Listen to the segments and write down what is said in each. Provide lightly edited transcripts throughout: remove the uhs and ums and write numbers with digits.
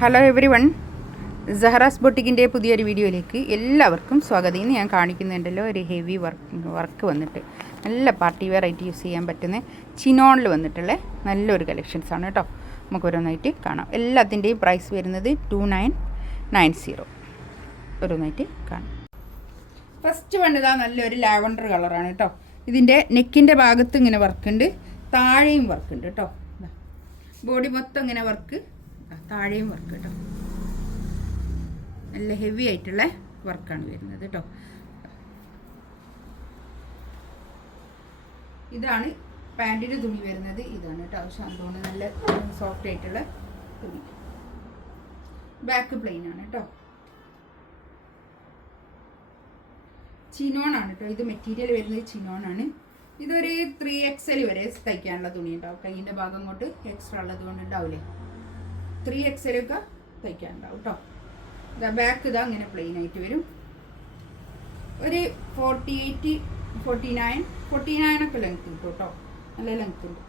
Hello every one, സഹറാസ് ബൊട്ടിക്കിൻ്റെ പുതിയൊരു വീഡിയോയിലേക്ക് എല്ലാവർക്കും സ്വാഗതം. ഇന്ന് ഞാൻ കാണിക്കുന്നുണ്ടല്ലോ ഒരു ഹെവി വർക്ക് വന്നിട്ട് നല്ല പാർട്ടി വെയർ ആയിട്ട് യൂസ് ചെയ്യാൻ പറ്റുന്ന ചിനോണിൽ വന്നിട്ടുള്ള നല്ലൊരു കളക്ഷൻസാണ് കേട്ടോ. നമുക്ക് ഓരോന്നായിട്ട് കാണാം. എല്ലാത്തിൻ്റെയും പ്രൈസ് വരുന്നത് 2990. ഓരോന്നായിട്ട് കാണാം. ഫസ്റ്റ് വേണ്ടതാ നല്ലൊരു ലാവൻഡർ കളറാണ് കേട്ടോ. ഇതിൻ്റെ നെക്കിൻ്റെ ഭാഗത്ത് ഇങ്ങനെ വർക്കുണ്ട്, താഴെയും വർക്കുണ്ട് കേട്ടോ. ബോഡി മൊത്തം ഇങ്ങനെ വർക്ക്, താഴെയും വർക്ക് കേട്ടോ. നല്ല ഹെവി ആയിട്ടുള്ള വർക്കാണ് വരുന്നത് കേട്ടോ. ഇതാണ് പാൻറ്റിൻ്റെ തുണി വരുന്നത്, ഇതാണ് കേട്ടോ. പക്ഷെ അതുകൊണ്ട് നല്ല സോഫ്റ്റ് ആയിട്ടുള്ള തുണി. ബാക്ക് പ്ലെയിൻ ആണ് കേട്ടോ. ചിനോണാണ് കേട്ടോ. ഇത് മെറ്റീരിയൽ വരുന്നത് ചിനോണാണ്. ഇതൊരു 3XL വരെ തയ്ക്കാനുള്ള തുണി ഉണ്ടാവും. കയ്യിൻ്റെ ഭാഗം കൊണ്ട് എക്സ്ട്രാ ഉള്ളത് കൊണ്ട് ഉണ്ടാവില്ലേ, 3XL ഒക്കെ തയ്ക്കാനുണ്ടാവും കേട്ടോ. ഇതാ ബാക്ക് ഇതാ ഇങ്ങനെ പ്ലെയിൻ ആയിട്ട് വരും. ഒരു 48, 49 ഒക്കെ ലെങ്ത് കിട്ടും കേട്ടോ. നല്ല ലെങ്ത് ഉണ്ട്.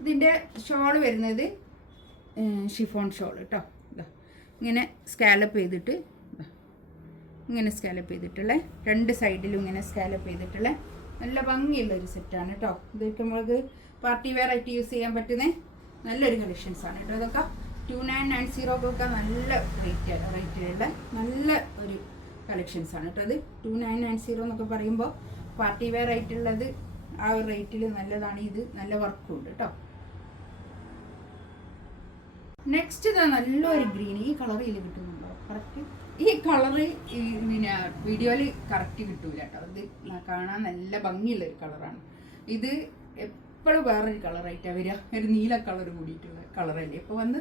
ഇതിൻ്റെ ഷോള് വരുന്നത് ഷിഫോൺ ഷോൾ കേട്ടോ. ഇതാ ഇങ്ങനെ സ്കാലപ്പ് ചെയ്തിട്ട്, ഇങ്ങനെ സ്കാലപ്പ് ചെയ്തിട്ടുള്ള, രണ്ട് സൈഡിലും ഇങ്ങനെ സ്കാലപ്പ് ചെയ്തിട്ടുള്ള നല്ല ഭംഗിയുള്ളൊരു സെറ്റാണ് കേട്ടോ. ഇതൊക്കെ നമുക്ക് പാർട്ടി വെയർ ആയിട്ട് യൂസ് ചെയ്യാൻ പറ്റുന്ന നല്ലൊരു കളക്ഷൻസാണ് കേട്ടോ. ഇതൊക്കെ 2990 നല്ല റേറ്റിലുള്ള നല്ല ഒരു കളക്ഷൻസാണ് കേട്ടോ. അത് 2990 എന്നൊക്കെ പറയുമ്പോൾ പാർട്ടി വെയർ ആയിട്ടുള്ളത് ആ ഒരു റേറ്റിൽ നല്ലതാണ്. ഇത് നല്ല വർക്കും ഉണ്ട് കേട്ടോ. നെക്സ്റ്റ് ഇതാ നല്ലൊരു ഗ്രീൻ. ഈ കളറിൽ കിട്ടുന്നുണ്ടോ കറക്റ്റ്? ഈ കളറ് പിന്നെ വീഡിയോയിൽ കറക്റ്റ് കിട്ടൂല കേട്ടോ. ഇത് കാണാൻ നല്ല ഭംഗിയുള്ളൊരു കളറാണ്. ഇത് എപ്പോഴും വേറൊരു കളറായിട്ടാണ് വരിക. ഒരു നീല കളർ കൂടിയിട്ടുള്ള കളറല്ലേ ഇപ്പോൾ വന്ന്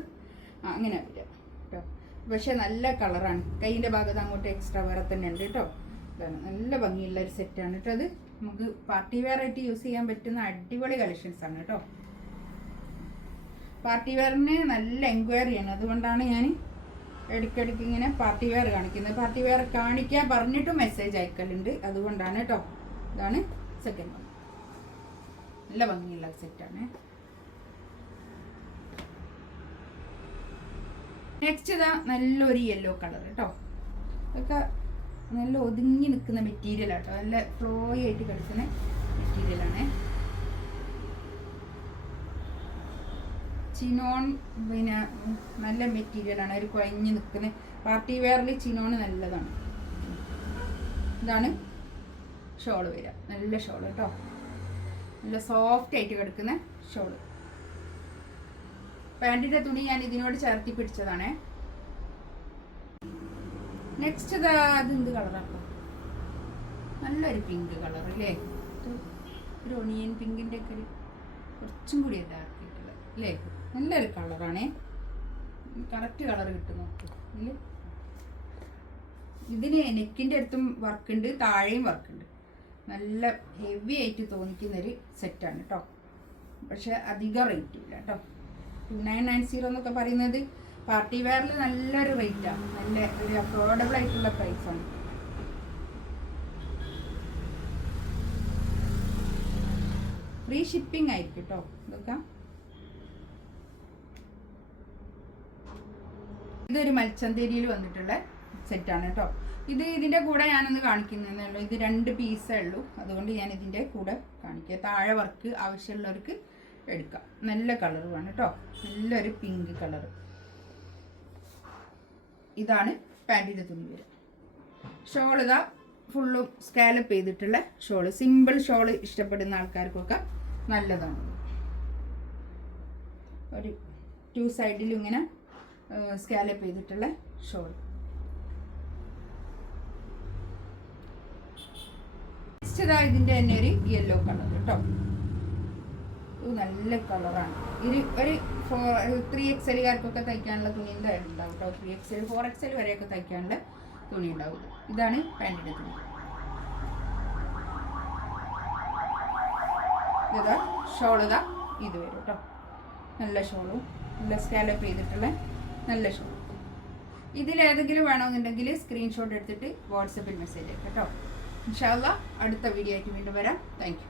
അങ്ങനെ വരിക കേട്ടോ. പക്ഷെ നല്ല കളറാണ്. കൈയിൻ്റെ ഭാഗത്ത് അങ്ങോട്ട് എക്സ്ട്രാ വേറെ തന്നെ ഉണ്ട് കേട്ടോ. ഇതാണ് നല്ല ഭംഗിയുള്ള ഒരു സെറ്റാണ് കേട്ടോ. അത് നമുക്ക് പാർട്ടി വെയർ ആയിട്ട് യൂസ് ചെയ്യാൻ പറ്റുന്ന അടിപൊളി കളക്ഷൻസാണ് കേട്ടോ. പാർട്ടി വെയറിന് നല്ല എൻക്വയറിയാണ്. അതുകൊണ്ടാണ് ഞാൻ ഇടയ്ക്കിടയ്ക്ക് ഇങ്ങനെ പാർട്ടി വെയർ കാണിക്കുന്നത്. പാർട്ടി വെയർ കാണിക്കാൻ പറഞ്ഞിട്ടും മെസ്സേജ് അയക്കലുണ്ട്. അതുകൊണ്ടാണ് കേട്ടോ. ഇതാണ് സെക്കൻഡ് വൺ. നല്ല ഭംഗിയുള്ള സെറ്റാണ്. നെക്സ്റ്റ് ഇതാ നല്ലൊരു യെല്ലോ കളർ കേട്ടോ. ഇതൊക്കെ നല്ല ഒതുങ്ങി നിൽക്കുന്ന മെറ്റീരിയൽ കേട്ടോ. നല്ല ഫ്ലോയി ആയിട്ട് കിടക്കുന്ന മെറ്റീരിയലാണ്. ചിനോൺ പിന്നെ നല്ല മെറ്റീരിയലാണ്. ഒരു കുഴഞ്ഞ് നിൽക്കുന്ന പാർട്ടി വെയറിൽ ചിനോൺ നല്ലതാണ്. ഇതാണ് ഷോള് വരിക. നല്ല ഷോള് കേട്ടോ. നല്ല സോഫ്റ്റ് ആയിട്ട് കിടക്കുന്ന ഷോള്. പാൻറ്റിൻ്റെ തുണി ഞാൻ ഇതിനോട് ചേർത്തി പിടിച്ചതാണേ. നെക്സ്റ്റ് അതെന്ത് കളറാട്ടോ? നല്ലൊരു പിങ്ക് കളർ അല്ലേ? ഒരു ഒണിയൻ പിങ്കിൻ്റെ ഒക്കെ ഒരു കുറച്ചും കൂടി ഇതാക്കിയിട്ടുള്ളത് അല്ലേ? നല്ലൊരു കളറാണേ. കറക്റ്റ് കളർ കിട്ടും നോക്ക്. ഇതിന് നെക്കിൻ്റെ അടുത്തും വർക്കുണ്ട്, താഴെയും വർക്കുണ്ട്. നല്ല ഹെവി ആയിട്ട് തോന്നിക്കുന്നൊരു സെറ്റാണ് കേട്ടോ. പക്ഷെ അധികം റേറ്റും ഇല്ല കേട്ടോ. 2990 എന്നൊക്കെ പറയുന്നത് പാർട്ടി വെയറിൽ നല്ലൊരു റേറ്റാണ്. നല്ല ഒരു അഫോർഡബിൾ ആയിട്ടുള്ള പ്രൈസാണ്. ഫ്രീ ഷിപ്പിംഗ് ആയിരിക്കും കേട്ടോ. ഇതൊക്കെ ഇതൊരു മൽച്ചന്തേരിയിൽ വന്നിട്ടുള്ള സെറ്റാണ് കേട്ടോ. ഇതിൻ്റെ കൂടെ ഞാനൊന്ന് കാണിക്കുന്നതെന്നുള്ളൂ. ഇത് 2 പീസേ ഉള്ളൂ. അതുകൊണ്ട് ഞാൻ ഇതിൻ്റെ കൂടെ കാണിക്കുക. താഴെ വർക്ക് ആവശ്യമുള്ളവർക്ക് എടുക്കാം. നല്ല കളറുമാണ് കേട്ടോ. നല്ലൊരു പിങ്ക് കളർ. ഇതാണ് പാൻറ്റിൻ്റെ തുണി വരിക. ഷോൾ ഇതാ ഫുള്ളും സ്കാലപ്പ് ചെയ്തിട്ടുള്ള ഷോള്. സിമ്പിൾ ഷോള് ഇഷ്ടപ്പെടുന്ന ആൾക്കാർക്കൊക്കെ നല്ലതാണ്. ഒരു 2 സൈഡിലും ഇങ്ങനെ സ്കാലപ്പ് ചെയ്തിട്ടുള്ള ഷോൾ. ഇതിൻ്റെ തന്നെ ഒരു യെല്ലോ കളർ കേട്ടോ. നല്ല കളറാണ്. ഒരു 3XLകാർക്കൊക്കെ തയ്ക്കാനുള്ള തുണി എന്തായാലും ഉണ്ടാവും കേട്ടോ. 3XL 4XL വരെയൊക്കെ തയ്ക്കാനുള്ള തുണി ഉണ്ടാവും. ഇതാണ് പാൻറ്റിൻ്റെ തുണി. ഇതാ ഷോൾ ഇതാ ഇത് വരും കേട്ടോ. നല്ല ഷോളും നല്ല സ്കാലപ്പ് ചെയ്തിട്ടുള്ള നല്ല ഷോൾ. ഇതിലേതെങ്കിലും വേണമെന്നുണ്ടെങ്കിൽ സ്ക്രീൻഷോട്ട് എടുത്തിട്ട് വാട്സപ്പിൽ മെസ്സേജ് അയക്കാം കേട്ടോ. ഇൻഷാ അല്ലാഹ് അടുത്ത വീഡിയോ ആയിട്ട് വീണ്ടും വരാം. Thank you.